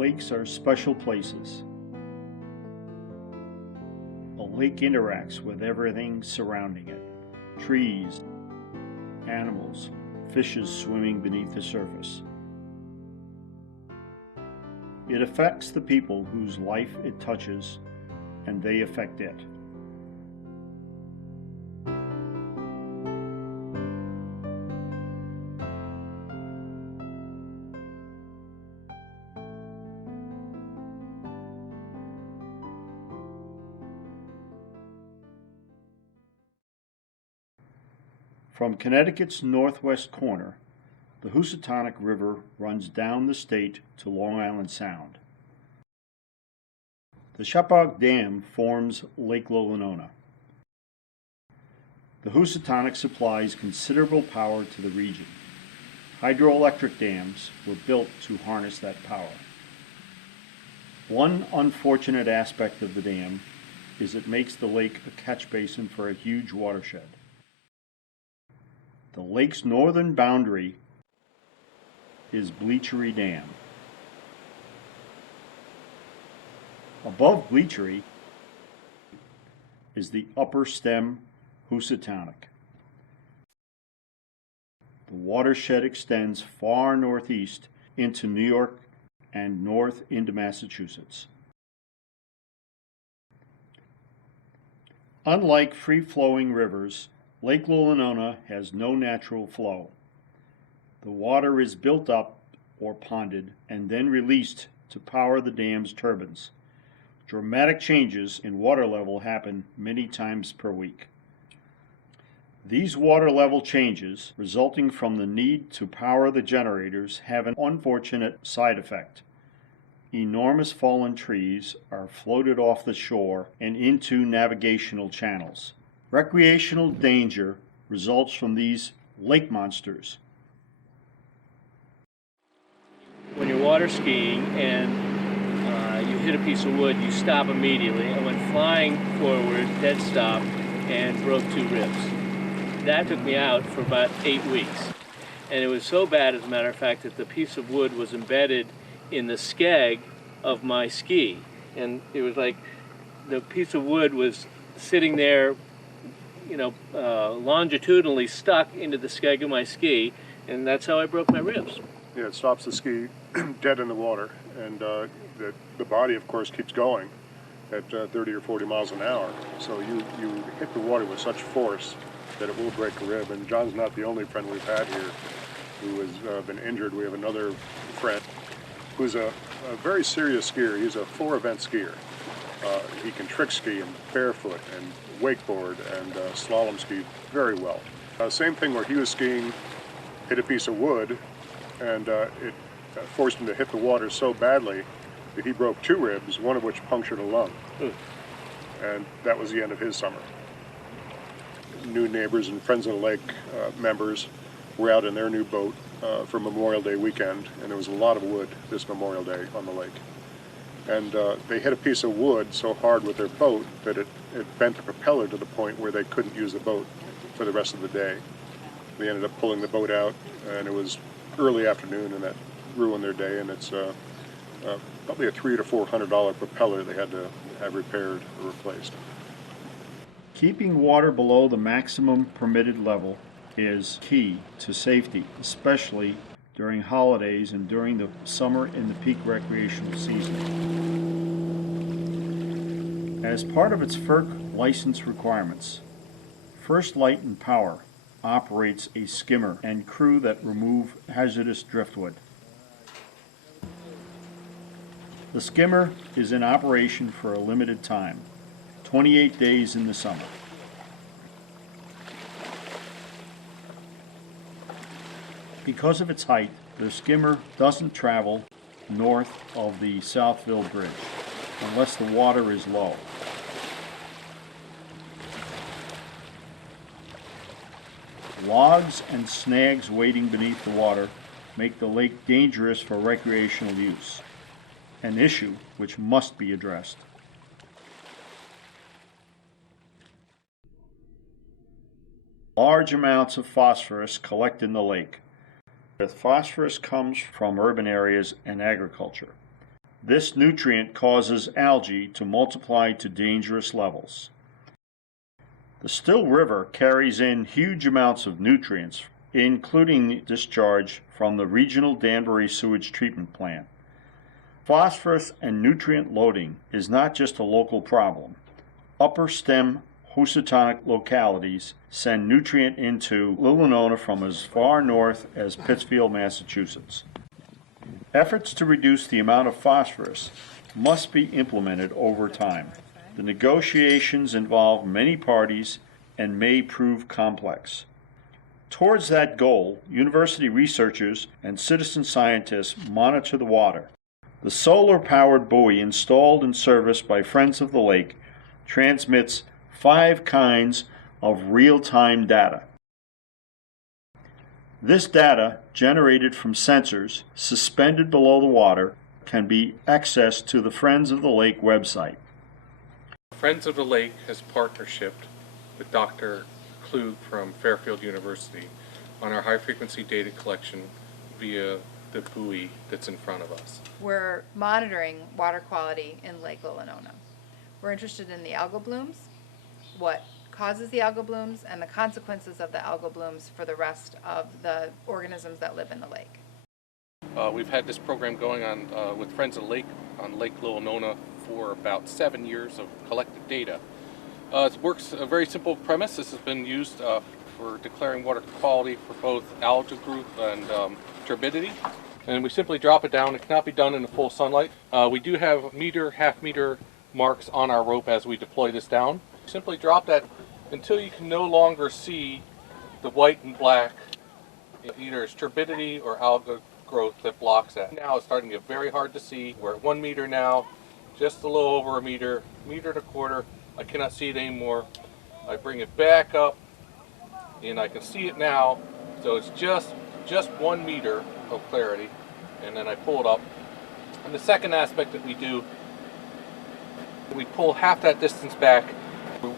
Lakes are special places. A lake interacts with everything surrounding it. Trees, animals, fishes swimming beneath the surface. It affects the people whose life it touches, and they affect it. From Connecticut's northwest corner, the Housatonic River runs down the state to Long Island Sound. The Shapog Dam forms Lake Lillinonah. The Housatonic supplies considerable power to the region. Hydroelectric dams were built to harness that power. One unfortunate aspect of the dam is it makes the lake a catch basin for a huge watershed. The lake's northern boundary is Bleachery Dam. Above Bleachery is the upper stem Housatonic. The watershed extends far northeast into New York and north into Massachusetts. Unlike free-flowing rivers, Lake Lillinonah has no natural flow. The water is built up or ponded and then released to power the dam's turbines. Dramatic changes in water level happen many times per week. These water level changes, resulting from the need to power the generators, have an unfortunate side effect. Enormous fallen trees are floated off the shore and into navigational channels. Recreational danger results from these lake monsters. When you're water skiing and you hit a piece of wood, you stop immediately. I went flying forward, dead stop, and broke 2 ribs. That took me out for about 8 weeks. And it was so bad, as a matter of fact, that the piece of wood was embedded in the skeg of my ski. And it was like the piece of wood was sitting there, longitudinally stuck into the skeg of my ski, and that's how I broke my ribs. Yeah, it stops the ski dead in the water, and the body, of course, keeps going at 30 or 40 miles an hour. So you hit the water with such force that it will break a rib. And John's not the only friend we've had here who has been injured. We have another friend who's a very serious skier. He's a 4-event skier. He can trick ski and barefoot and wakeboard and slalom ski very well. Same thing where he was skiing, hit a piece of wood, and it forced him to hit the water so badly that he broke 2 ribs, one of which punctured a lung. And that was the end of his summer. New neighbors and Friends of the Lake members were out in their new boat for Memorial Day weekend, and there was a lot of wood this Memorial Day on the lake. And they hit a piece of wood so hard with their boat that it bent the propeller to the point where they couldn't use the boat for the rest of the day. They ended up pulling the boat out, and it was early afternoon, and that ruined their day. And it's probably a $300 to $400 propeller they had to have repaired or replaced. Keeping water below the maximum permitted level is key to safety, especially during holidays and during the summer in the peak recreational season. As part of its FERC license requirements, First Light and Power operates a skimmer and crew that remove hazardous driftwood. The skimmer is in operation for a limited time, 28 days in the summer. Because of its height, the skimmer doesn't travel north of the Southville Bridge unless the water is low. Logs and snags wading beneath the water make the lake dangerous for recreational use, an issue which must be addressed. Large amounts of phosphorus collect in the lake. The phosphorus comes from urban areas and agriculture. This nutrient causes algae to multiply to dangerous levels. The Still River carries in huge amounts of nutrients, including discharge from the regional Danbury sewage treatment plant. Phosphorus and nutrient loading is not just a local problem. Upper stem Housatonic localities send nutrient into Lillinonah from as far north as Pittsfield, Massachusetts. Efforts to reduce the amount of phosphorus must be implemented over time. The negotiations involve many parties and may prove complex. Towards that goal, university researchers and citizen scientists monitor the water. The solar-powered buoy installed in service by Friends of the Lake transmits 5 kinds of real-time data. This data, generated from sensors suspended below the water, can be accessed to the Friends of the Lake website. Friends of the Lake has partnershiped with Dr. Klug from Fairfield University on our high-frequency data collection via the buoy that's in front of us. We're monitoring water quality in Lake Lillinonah. We're interested in the algal blooms, what causes the algal blooms, and the consequences of the algal blooms for the rest of the organisms that live in the lake. We've had this program going on with Friends of the Lake on Lake Lillinonah for about 7 years of collected data. It works a very simple premise. This has been used for declaring water quality for both algal group and turbidity. And we simply drop it down. It cannot be done in the full sunlight. We do have meter, half meter marks on our rope as we deploy this down. Simply drop that until you can no longer see the white and black. Either it's turbidity or algal growth that blocks that. Now it's starting to get very hard to see. We're at 1 meter now, just a little over a meter, meter and a quarter. I cannot see it anymore. I bring it back up and I can see it now. So it's just 1 meter of clarity, and then I pull it up. And the second aspect that we do, we pull half that distance back.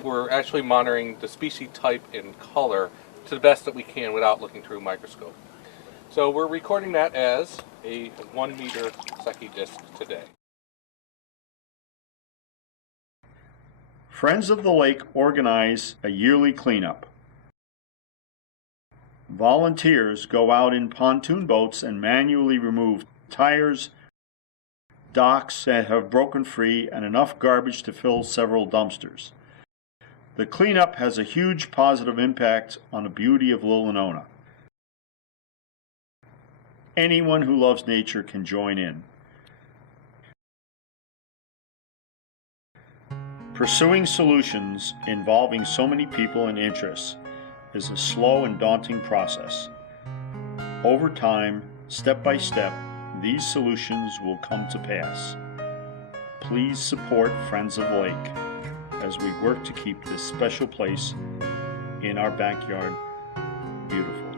We're actually monitoring the species type and color to the best that we can without looking through a microscope. So we're recording that as a 1 meter Secchi disc today. Friends of the Lake organize a yearly cleanup. Volunteers go out in pontoon boats and manually remove tires, docks that have broken free, and enough garbage to fill several dumpsters. The cleanup has a huge positive impact on the beauty of Lillinonah. Anyone who loves nature can join in. Pursuing solutions involving so many people and interests is a slow and daunting process. Over time, step by step, these solutions will come to pass. Please support Friends of the Lake as we work to keep this special place in our backyard beautiful.